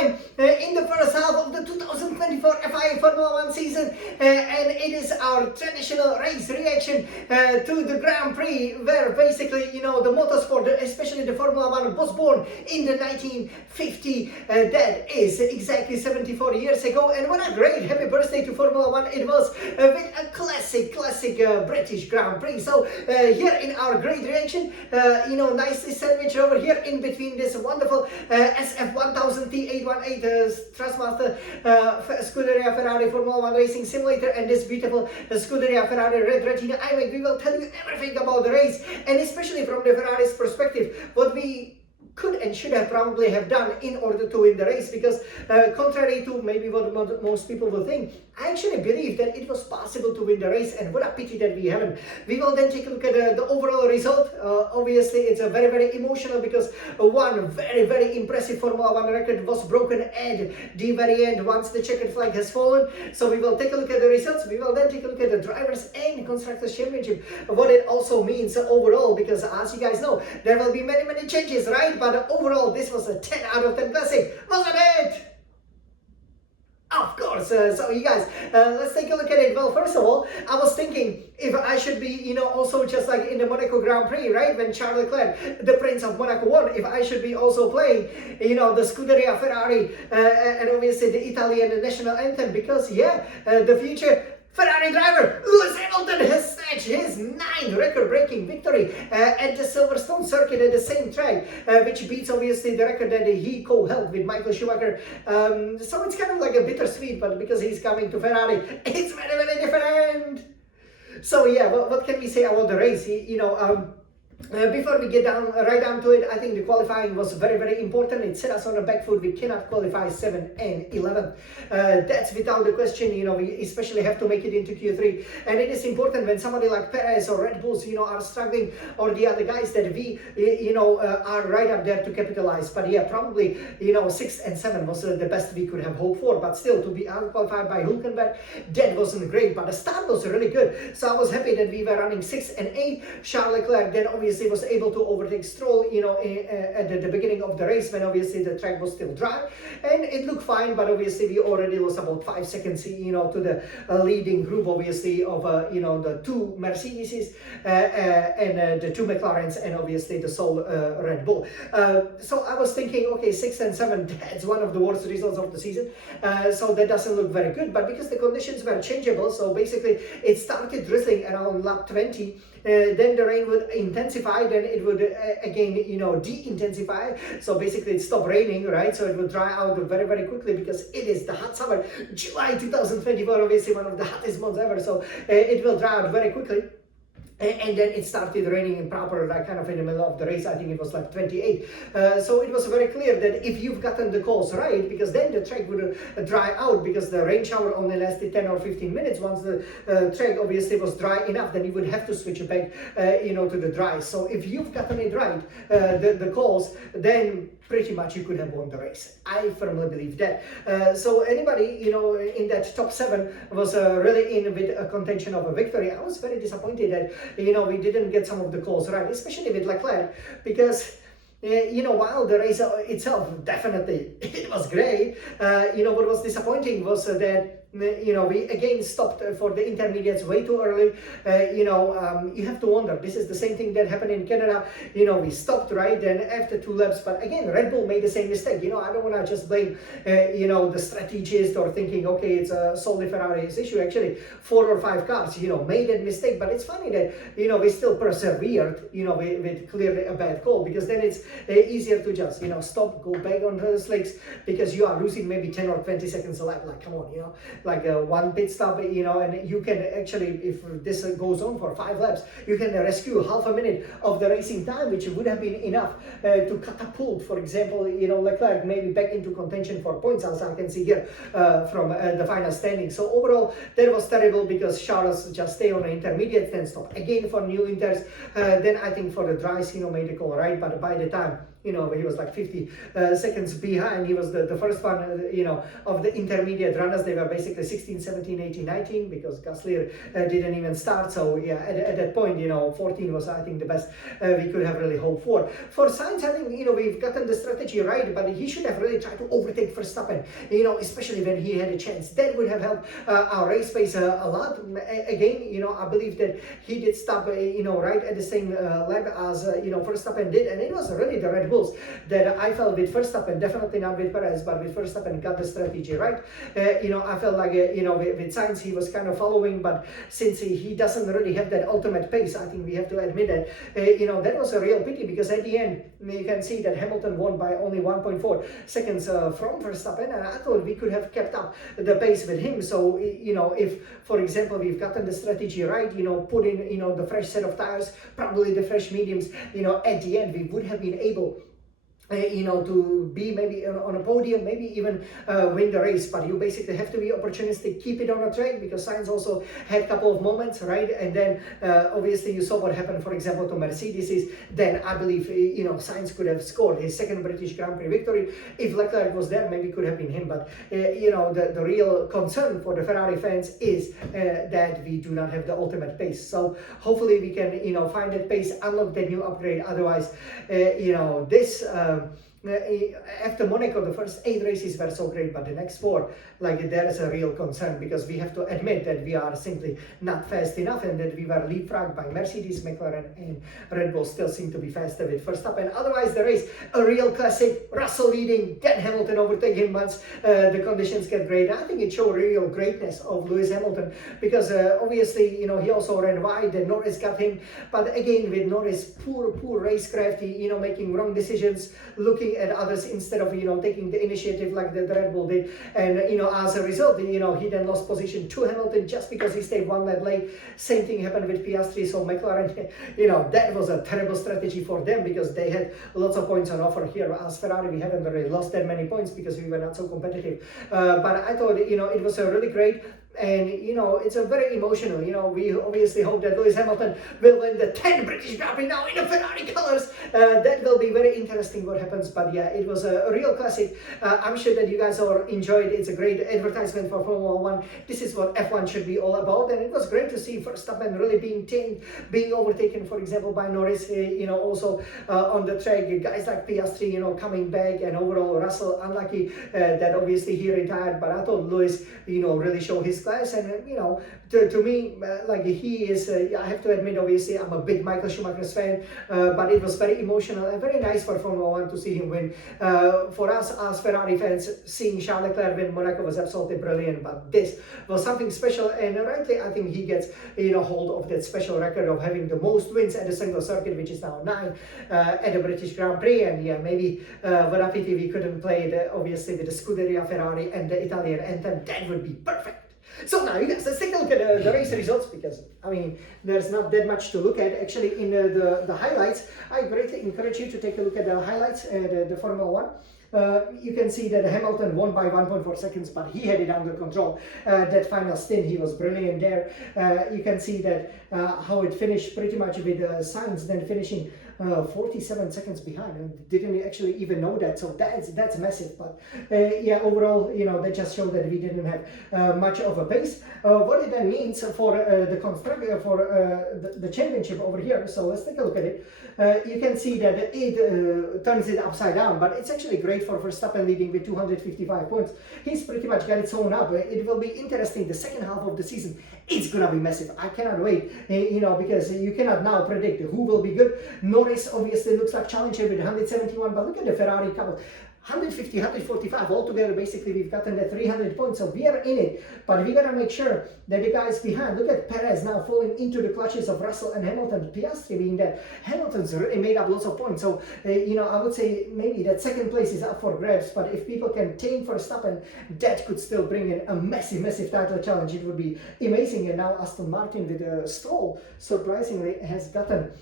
time in the first half of the 2024 FIA Formula 1 season, and it is our traditional race reaction to the Grand Prix, where basically, the motorsport, especially the Formula 1, was born in the 1950. That is exactly 74 years ago, and what a great happy birthday to Formula 1 it was, with a classic British Grand Prix. So here in our great reaction, nicely sandwiched over here in between this wonderful SF1000T818 Trustmaster Scuderia Ferrari Formula 1 Racing Simulator and this beautiful Scuderia Ferrari Red Retina iMac. We will tell you everything about the race, and especially from the Ferrari's perspective, what we could and should have probably have done in order to win the race, because contrary to maybe what most people will think, I actually believe that it was possible to win the race, and what a pity that we haven't. We will then take a look at the overall result. Obviously it's a very emotional, because one very impressive Formula 1 record was broken at the very end once the checkered flag has fallen. So we will take a look at the results. We will then take a look at the Drivers' and Constructors' Championship, what it also means overall, because as you guys know, there will be many changes, right? But overall, this was a 10 out of 10 classic, wasn't it? Of course. So you guys, let's take a look at it. Well, first of all, I was thinking if I should be, also just like in the Monaco Grand Prix, right? When Charles Leclerc, the Prince of Monaco, won, if I should be also playing, the Scuderia Ferrari, and obviously the Italian national anthem, because the future Ferrari driver Lewis Hamilton has snatched his 9th record-breaking victory at the Silverstone circuit at the same track, which beats obviously the record that he co-held with Michael Schumacher. So it's kind of like a bittersweet, but because he's coming to Ferrari, it's very different. So what can we say about the race? Before we get right down to it, I think the qualifying was very important. It set us on the back foot. We cannot qualify 7th and 11th. That's without the question. We especially have to make it into Q3, and it is important when somebody like Perez or Red Bulls, are struggling, or the other guys, that we, are right up there to capitalize. But probably, 6th and 7th was the best we could have hoped for. But still, to be out-qualified by Hülkenberg, that wasn't great. But the start was really good. So I was happy that we were running 6th and 8th. Charles Leclerc then obviously was able to overtake Stroll, at the beginning of the race, when obviously the track was still dry, and it looked fine. But obviously we already lost about 5 seconds, to the leading group, obviously, of the 2 Mercedeses and the 2 McLarens, and obviously the sole Red Bull. So I was thinking, okay, 6th and 7th, that's one of the worst results of the season. So that doesn't look very good. But because the conditions were changeable, so basically it started drizzling around lap 20. Then the rain would intensify, then it would again, de-intensify. So basically it stopped raining, right? So it would dry out very quickly, because it is the hot summer. July 2024, obviously one of the hottest months ever. So it will dry out very quickly. And then it started raining in proper, like kind of in the middle of the race. I think it was like 28. So it was very clear that if you've gotten the calls right, because then the track would dry out, because the rain shower only lasted 10 or 15 minutes. Once the track obviously was dry enough, then you would have to switch it back, to the dry. So if you've gotten it right, the calls, then pretty much you could have won the race. I firmly believe that. So anybody, in that top 7 was really in with a contention of a victory. I was very disappointed that, we didn't get some of the calls right, especially with Leclerc, because while the race itself, definitely, it was great, what was disappointing was that we again stopped for the intermediates way too early. You have to wonder, this is the same thing that happened in Canada. We stopped right then after 2 laps, but again, Red Bull made the same mistake. I don't want to just blame, the strategist, or thinking, okay, it's solely Ferrari's issue. Actually, 4 or 5 cars, made that mistake. But it's funny that, we still persevered, with clearly a bad call, because then it's easier to just, stop, go back on the slicks, because you are losing maybe 10 or 20 seconds a lap. Like, come on, like one pit stop, and you can actually, if this goes on for 5 laps, you can rescue half a minute of the racing time, which would have been enough to catapult, for example, Leclerc maybe back into contention for points, as I can see here from the final standing. So overall, that was terrible, because Charles just stayed on the intermediate, then stopped again for new inters. Then I think for the dries, made the call right, but by the time he was like 50 seconds behind. He was the first one, of the intermediate runners. They were basically 16, 17, 18, 19 because Gasly didn't even start. So yeah, at that point, 14 was, I think, the best we could have really hoped for. For Sainz, I think, we've gotten the strategy right, but he should have really tried to overtake Verstappen, especially when he had a chance. That would have helped our race pace a lot. Again, I believe that he did stop, right at the same lap as, Verstappen did, and it was really the Red Bulls that I felt with Verstappen, definitely not with Perez, but with Verstappen got the strategy right. I felt like, with Sainz, he was kind of following, but since he doesn't really have that ultimate pace, I think we have to admit that, that was a real pity, because at the end, you can see that Hamilton won by only 1.4 seconds from Verstappen, and I thought we could have kept up the pace with him. So, if, for example, we've gotten the strategy right, put in, the fresh set of tires, probably the fresh mediums, at the end, we would have been able to be maybe on a podium, maybe even win the race. But you basically have to be opportunistic, keep it on a track, because Sainz also had a couple of moments, right? And then obviously you saw what happened, for example, to Mercedes. Then I believe, Sainz could have scored his second British Grand Prix victory. If Leclerc was there, maybe it could have been him. But, the real concern for the Ferrari fans is that we do not have the ultimate pace. So hopefully we can, find that pace, unlock that new upgrade. Otherwise, this... after Monaco, the first 8 races were so great, but the next 4, there is a real concern, because we have to admit that we are simply not fast enough, and that we were leapfrogged by Mercedes, McLaren, and Red Bull still seem to be faster with Verstappen. Otherwise, the race, a real classic. Russell leading, then Hamilton overtake him once the conditions get great. I think it showed real greatness of Lewis Hamilton, because obviously, he also ran wide, and Norris got him. But again, with Norris, poor racecraft, making wrong decisions, looking at others instead of taking the initiative like the Red Bull did, and as a result he then lost position to Hamilton just because he stayed 1 lap late. Same thing happened with Piastri. So McLaren, that was a terrible strategy for them, because they had lots of points on offer here. As Ferrari, we haven't really lost that many points because we were not so competitive, but I thought it was a really great. And it's a very emotional. We obviously hope that Lewis Hamilton will win the 10th British Grand Prix now in the Ferrari colors. That will be very interesting what happens. But yeah, it was a real classic. I'm sure that you guys all enjoyed it. It's a great advertisement for Formula One. This is what F1 should be all about, and it was great to see Verstappen really being tamed, being overtaken, for example, by Norris. Also on the track, guys like Piastri, coming back, and overall Russell unlucky that obviously he retired. But I thought Lewis, really showed his class, and to me, he is, I have to admit, obviously I'm a big Michael Schumacher's fan, but it was very emotional and very nice for Formula One to see him win. For us as Ferrari fans, seeing Charles Leclerc win Monaco was absolutely brilliant, but this was something special, and rightly I think he gets hold of that special record of having the most wins at a single circuit, which is now 9 at the British Grand Prix. And yeah, maybe what a pity we couldn't play it obviously with the Scuderia Ferrari and the Italian anthem. That would be perfect. So now, you guys, let's take a look at the race results, because, there's not that much to look at. Actually, in the highlights, I greatly encourage you to take a look at the highlights at the Formula One. You can see that Hamilton won by 1.4 seconds, but he had it under control. That final stint, he was brilliant there. You can see that how it finished pretty much with Sainz then finishing 47 seconds behind, and didn't actually even know that. So that's massive. But yeah, overall, that just showed that we didn't have much of a pace. What it then means for the constructor, for the championship over here. So let's take a look at it. You can see that it turns it upside down, but it's actually great for Verstappen leading with 255 points. He's pretty much got it sewn up. It will be interesting. The second half of the season, it's gonna be massive. I cannot wait, because you cannot now predict who will be good. Norris obviously looks like challenger with 171, but look at the Ferrari couple. 150, 145 altogether. Basically, we've gotten that 300 points, so we are in it. But we gotta make sure that the guys behind, look at Perez now falling into the clutches of Russell and Hamilton. Piastri being that Hamilton's made up lots of points. So I would say maybe that second place is up for grabs. But if people can tame Verstappen, that could still bring in a massive title challenge. It would be amazing. And now Aston Martin with a Stroll, surprisingly, has gotten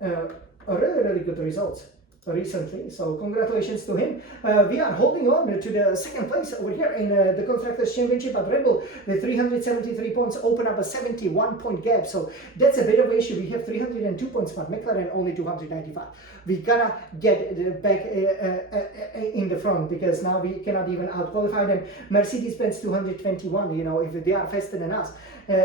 a really good results. recently. So congratulations to him. We are holding on to the second place over here in the Constructors' Championship at Red Bull with 373 points, open up a 71-point gap. So that's a bit of an issue. We have 302 points, but McLaren only 295. We gotta get back in the front, because now we cannot even out-qualify them. Mercedes-Benz 221, you know, if they are faster than us,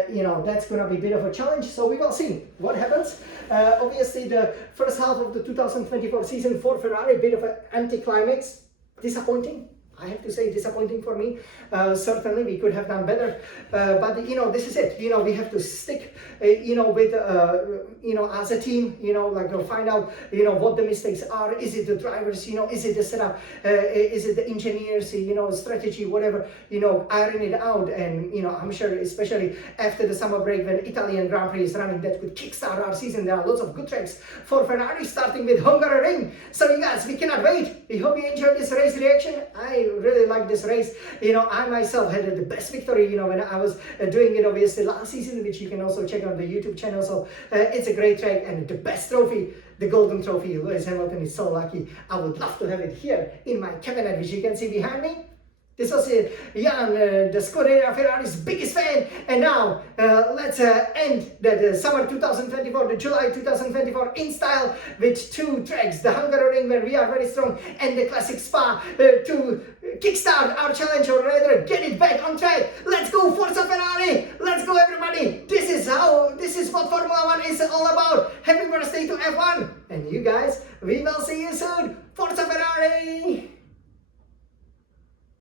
you know, that's gonna be a bit of a challenge. So we will see what happens. Obviously, the first half of the 2024 season for Ferrari, a bit of an anticlimax, disappointing. I have to say, disappointing for me. Certainly, we could have done better. But, you know, this is it. You know, we have to stick, you know, with, you know, as a team, you know, like find out, you know, what the mistakes are. Is it the drivers, you know, is it the setup, is it the engineers, you know, strategy, whatever, you know, iron it out. And, you know, I'm sure, especially after the summer break, when Italian Grand Prix is running, that could kickstart our season. There are lots of good tracks for Ferrari, starting with Hungaroring. So, you guys, we cannot wait. We hope you enjoyed this race reaction. I really like this race. You know, I myself had the best victory, you know, when I was doing it obviously last season, which you can also check on the YouTube channel. So it's a great track, and the best trophy, the golden trophy. Lewis Hamilton is so lucky. I would love to have it here in my cabinet, which you can see behind me. This was Jan, the Scuderia Ferrari's biggest fan. And now let's end the summer 2024, the July 2024 in style with two tracks, the Hungaroring, where we are very strong, and the Classic Spa to kickstart our challenge, or rather get it back on track. Let's go, Forza Ferrari! Let's go, everybody! This is what Formula 1 is all about. Happy birthday to F1! And you guys, we will see you soon. Forza Ferrari!